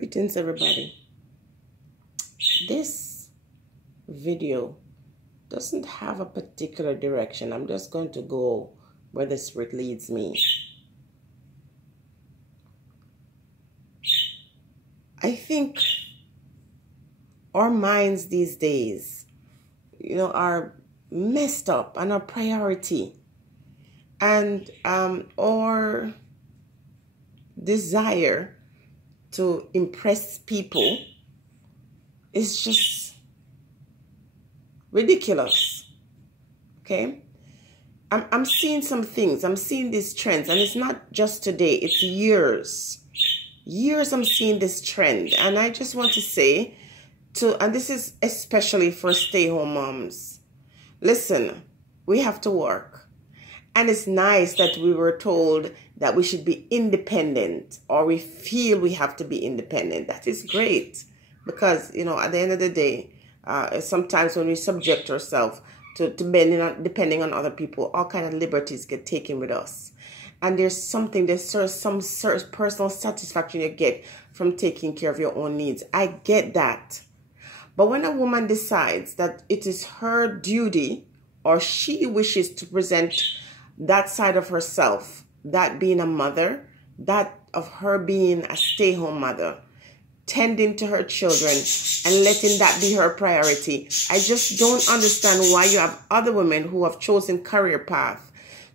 Greetings, everybody. This video doesn't have a particular direction. I'm just going to go where the Spirit leads me. I think our minds these days, are messed up, and our priority and our desire to impress people is just ridiculous. Okay, I'm seeing some things. I'm seeing these trends, and it's not just today. It's years I'm seeing this trend, and I just want to say and this is especially for stay-home moms, listen, we have to work. And it's nice that we were told that we should be independent, or we feel we have to be independent. That is great, because, at the end of the day, sometimes when we subject ourselves to depending on other people, all kind of liberties get taken with us. And there's some personal satisfaction you get from taking care of your own needs. I get that. But when a woman decides that it is her duty, or she wishes to present that side of herself, that being a mother, that of her being a stay-home mother, tending to her children and letting that be her priority, I just don't understand why you have other women who have chosen career path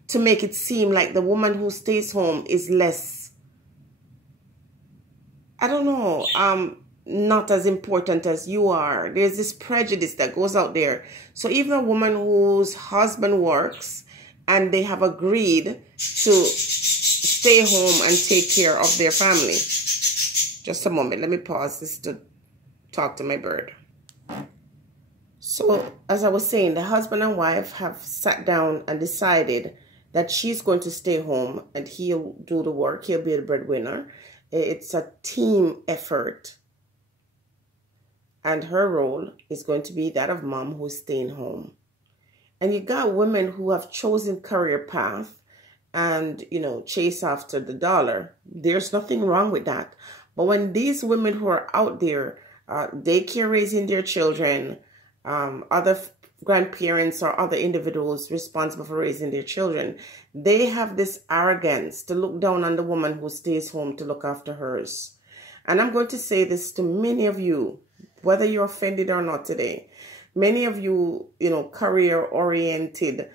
to make it seem like the woman who stays home is less, I don't know, not as important as you are. There's this prejudice that goes out there. So even a woman whose husband works and they have agreed to stay home and take care of their family. Just a moment, let me pause this to talk to my bird. So as I was saying, the husband and wife have sat down and decided that she's going to stay home and he'll do the work. He'll be the breadwinner. It's a team effort. And her role is going to be that of mom who's staying home. And you got women who have chosen career path and, chase after the dollar. There's nothing wrong with that. But when these women who are out there, daycare raising their children, other grandparents or other individuals responsible for raising their children, they have this arrogance to look down on the woman who stays home to look after hers. And I'm going to say this to many of you, whether you're offended or not today. Many of you, career-oriented,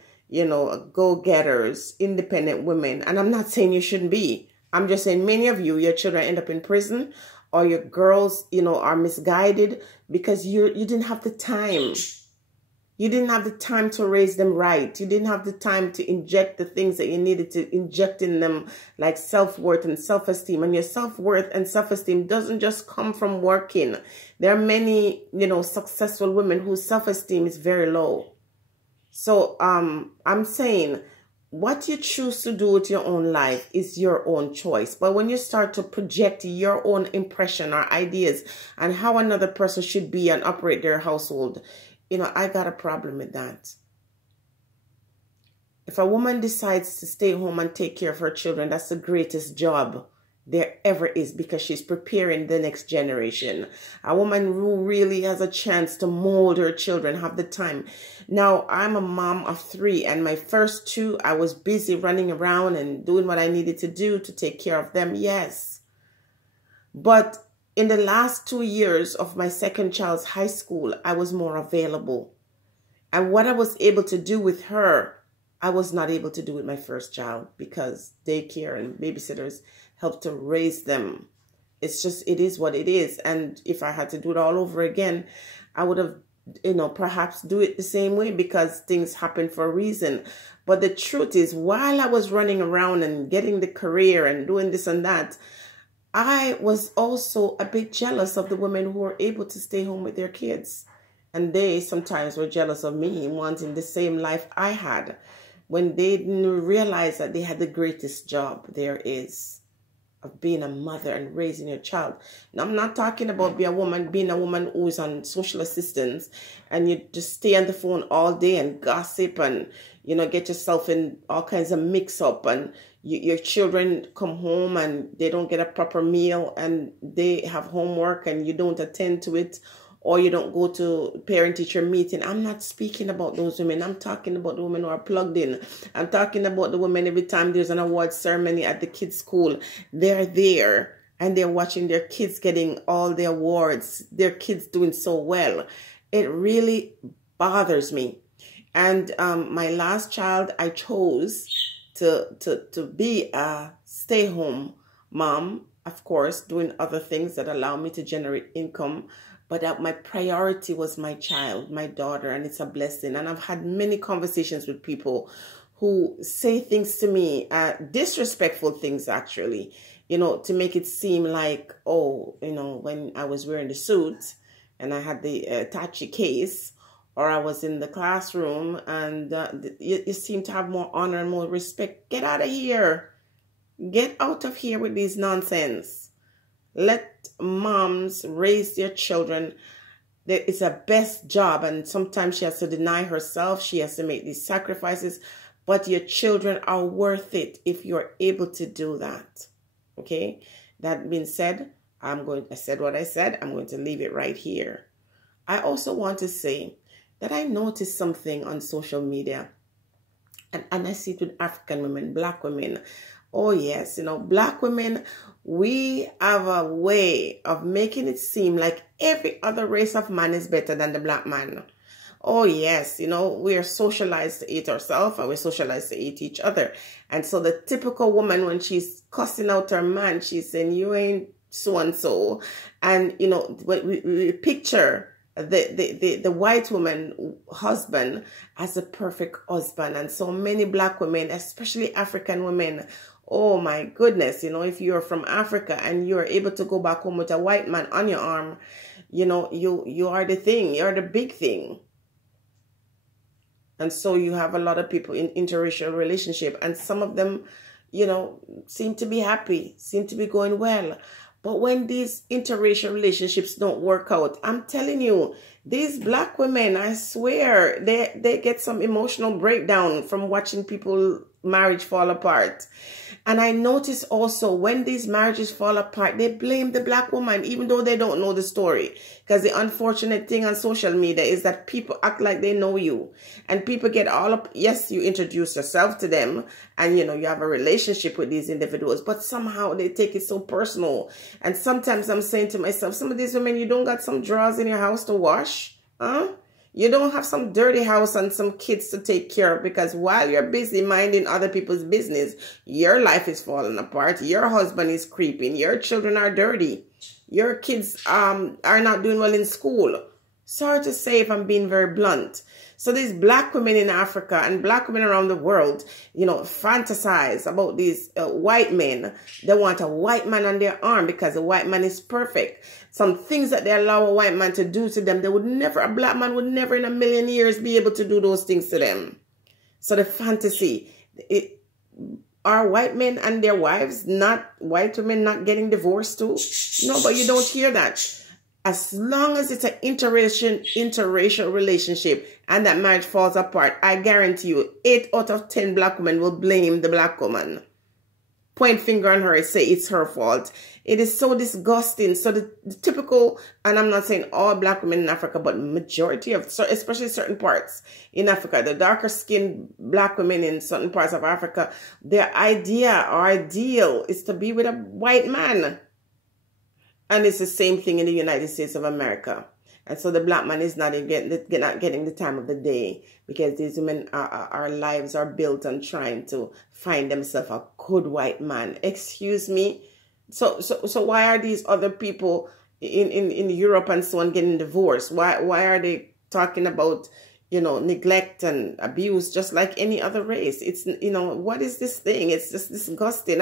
go-getters, independent women. And I'm not saying you shouldn't be. I'm just saying many of you, your children end up in prison, or your girls, are misguided because you didn't have the time. You didn't have the time to raise them right. You didn't have the time to inject the things that you needed to inject in them, like self-worth and self-esteem. And your self-worth and self-esteem doesn't just come from working. There are many, successful women whose self-esteem is very low. So I'm saying what you choose to do with your own life is your own choice. But when you start to project your own impression or ideas on how another person should be and operate their household, I got a problem with that. If a woman decides to stay home and take care of her children, that's the greatest job there ever is, because she's preparing the next generation. A woman who really has a chance to mold her children, have the time. Now, I'm a mom of 3, and my first 2, I was busy running around and doing what I needed to do to take care of them, yes. But in the last 2 years of my second child's high school, I was more available. And what I was able to do with her, I was not able to do with my first child, because daycare and babysitters help to raise them. It's just, it is what it is. And if I had to do it all over again, I would have, perhaps do it the same way, because things happen for a reason. But the truth is, while I was running around and getting the career and doing this and that, I was also a bit jealous of the women who were able to stay home with their kids. And they sometimes were jealous of me, wanting the same life I had, when they didn't realize that they had the greatest job there is, of being a mother and raising your child. Now, I'm not talking about being a woman who is on social assistance and you just stay on the phone all day and gossip and, you know, get yourself in all kinds of mix up, and your children come home and they don't get a proper meal, and they have homework and you don't attend to it, or you don't go to parent teacher meeting. I'm not speaking about those women. I'm talking about the women who are plugged in. I'm talking about the women every time there's an award ceremony at the kids' school, they're there and they're watching their kids getting all the awards, their kids doing so well. It really bothers me. And my last child, I chose to be a stay-home mom, of course, doing other things that allow me to generate income. But my priority was my child, my daughter, and it's a blessing. And I've had many conversations with people who say things to me, disrespectful things actually, you know, to make it seem like, oh, you know, when I was wearing the suit and I had the Tachi case, or I was in the classroom and you seem to have more honor and more respect. Get out of here. Get out of here with these nonsense. Let moms raise their children. It's a best job, and sometimes she has to deny herself. She has to make these sacrifices, but your children are worth it if you're able to do that. Okay? That being said, I said what I said. I'm going to leave it right here. I also want to say that I noticed something on social media, and I see it with African women, Black women. Oh yes, you know, Black women, we have a way of making it seem like every other race of man is better than the Black man. Oh yes, you know, we are socialized to eat ourselves, and we're socialized to eat each other. And so the typical woman, when she's cussing out her man, she's saying, you ain't so-and-so. And, you know, we picture the white woman husband as a perfect husband. And so many Black women, especially African women, oh my goodness, you know, if you're from Africa and you're able to go back home with a white man on your arm, you know, you are the thing, you're the big thing. And so you have a lot of people in interracial relationship, and some of them, you know, seem to be happy, seem to be going well. But when these interracial relationships don't work out, I'm telling you, these Black women, I swear, they get some emotional breakdown from watching people marriage fall apart. And I notice also when these marriages fall apart, they blame the Black woman, even though they don't know the story. Because the unfortunate thing on social media is that people act like they know you. And people get all up. Yes, you introduce yourself to them and, you know, you have a relationship with these individuals. But somehow they take it so personal. And sometimes I'm saying to myself, some of these women, you don't got some drawers in your house to wash? Huh? You don't have some dirty house and some kids to take care of, because while you're busy minding other people's business, your life is falling apart. Your husband is creeping. Your children are dirty. Your kids are not doing well in school. Sorry to say if I'm being very blunt. So these Black women in Africa and Black women around the world, you know, fantasize about these white men. They want a white man on their arm because the white man is perfect. Some things that they allow a white man to do to them, a Black man would never in a million years be able to do those things to them. So the fantasy, are white men and their wives, not white women, not getting divorced too? No, but you don't hear that. As long as it's an interracial relationship and that marriage falls apart, I guarantee you 8 out of 10 Black women will blame the Black woman. Point finger on her and say it's her fault. It is so disgusting. So the typical, and I'm not saying all Black women in Africa, but majority of, especially certain parts in Africa, the darker skinned Black women in certain parts of Africa, their idea or ideal is to be with a white man. And it's the same thing in the United States of America. And so the Black man is not getting the time of the day, because these women, our lives are built on trying to find themselves a good white man. Excuse me. So why are these other people in Europe and so on getting divorced? Why are they talking about, you know, neglect and abuse just like any other race? It's, you know, what is this thing? It's just disgusting.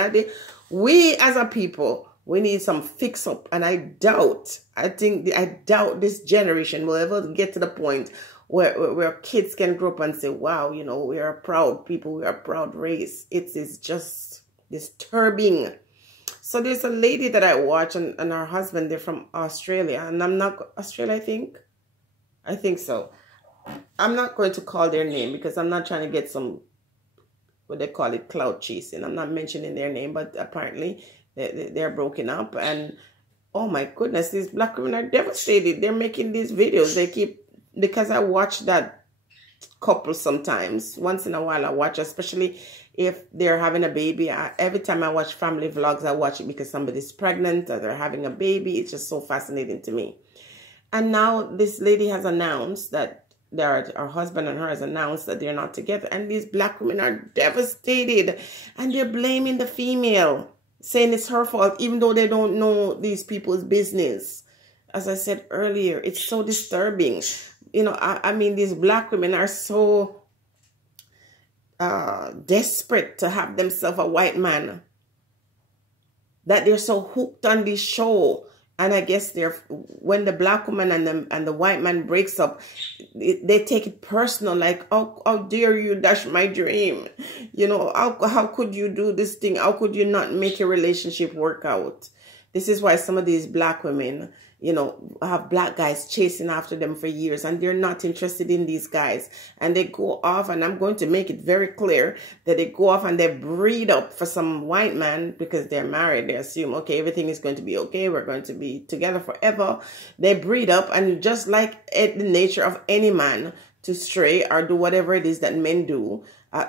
We as a people, we need some fix up, and I doubt this generation will ever get to the point where kids can grow up and say, wow, you know, we are proud people, we are a proud race. It is just disturbing. So there's a lady that I watch, and her husband, they're from Australia, and I'm not Australia, I think so. I'm not going to call their name because I'm not trying to get some, what they call it, clout chasing. I'm not mentioning their name, but apparently they're broken up. And oh my goodness, these black women are devastated. They're making these videos. They keep, because I watch that couple sometimes. Once in a while I watch, especially if they're having a baby. Every time I watch family vlogs, I watch it because somebody's pregnant or they're having a baby. It's just so fascinating to me. And now this lady has announced that her husband and her has announced that they're not together. And these black women are devastated. And they're blaming the female, saying it's her fault, even though they don't know these people's business. As I said earlier, it's so disturbing. You know, I mean, these black women are so desperate to have themselves a white man that they're so hooked on this show. And I guess when the black woman and the white man breaks up, they take it personal, like, how dare you dash my dream? You know, how could you do this thing? How could you not make your relationship work out? This is why some of these black women, you know, have black guys chasing after them for years, and they're not interested in these guys. And they go off, and I'm going to make it very clear that they go off and they breed up for some white man because they're married. They assume, okay, everything is going to be okay. We're going to be together forever. They breed up, and just like the nature of any man to stray or do whatever it is that men do,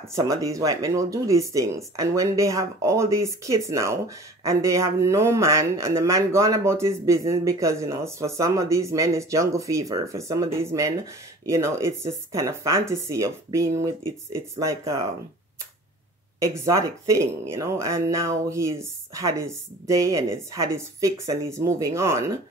some of these white men will do these things. And when they have all these kids now and they have no man, and the man gone about his business, because, you know, for some of these men it's jungle fever. For some of these men, you know, it's just kind of fantasy of being with, it's like exotic thing, you know. And now he's had his day and he's had his fix and he's moving on,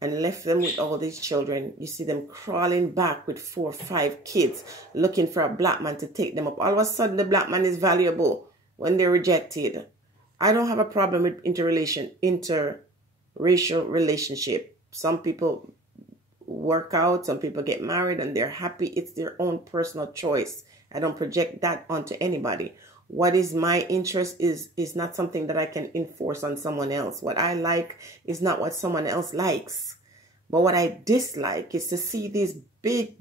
and left them with all these children. You see them crawling back with 4 or 5 kids, looking for a black man to take them up. All of a sudden, the black man is valuable when they're rejected. I don't have a problem with interracial relationship. Some people work out, some people get married, and they're happy. It's their own personal choice. I don't project that onto anybody. What is my interest is not something that I can enforce on someone else. What I like is not what someone else likes. But what I dislike is to see these big,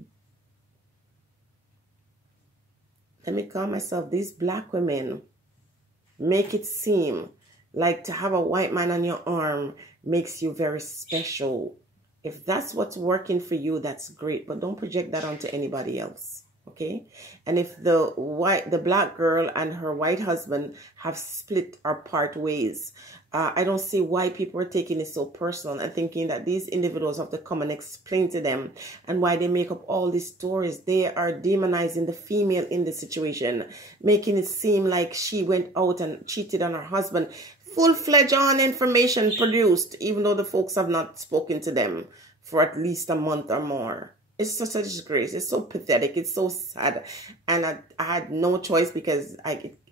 let me call myself, these black women make it seem like to have a white man on your arm makes you very special. If that's what's working for you, that's great. But don't project that onto anybody else. Okay, and if the black girl and her white husband have split or part ways, I don't see why people are taking it so personal and thinking that these individuals have to come and explain to them, and why they make up all these stories. They are demonizing the female in the situation, making it seem like she went out and cheated on her husband. Full-fledged on information produced, even though the folks have not spoken to them for at least a month or more. It's such a disgrace. It's so pathetic. It's so sad. And I had no choice, because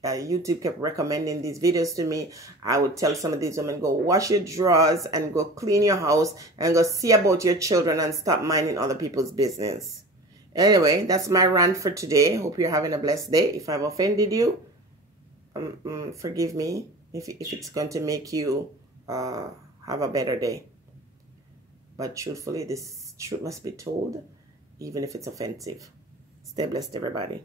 YouTube kept recommending these videos to me. I would tell some of these women, go wash your drawers and go clean your house and go see about your children and stop minding other people's business. Anyway, that's my rant for today. Hope you're having a blessed day. If I've offended you, forgive me if it's going to make you have a better day. But truthfully, this truth must be told, even if it's offensive. Stay blessed, everybody.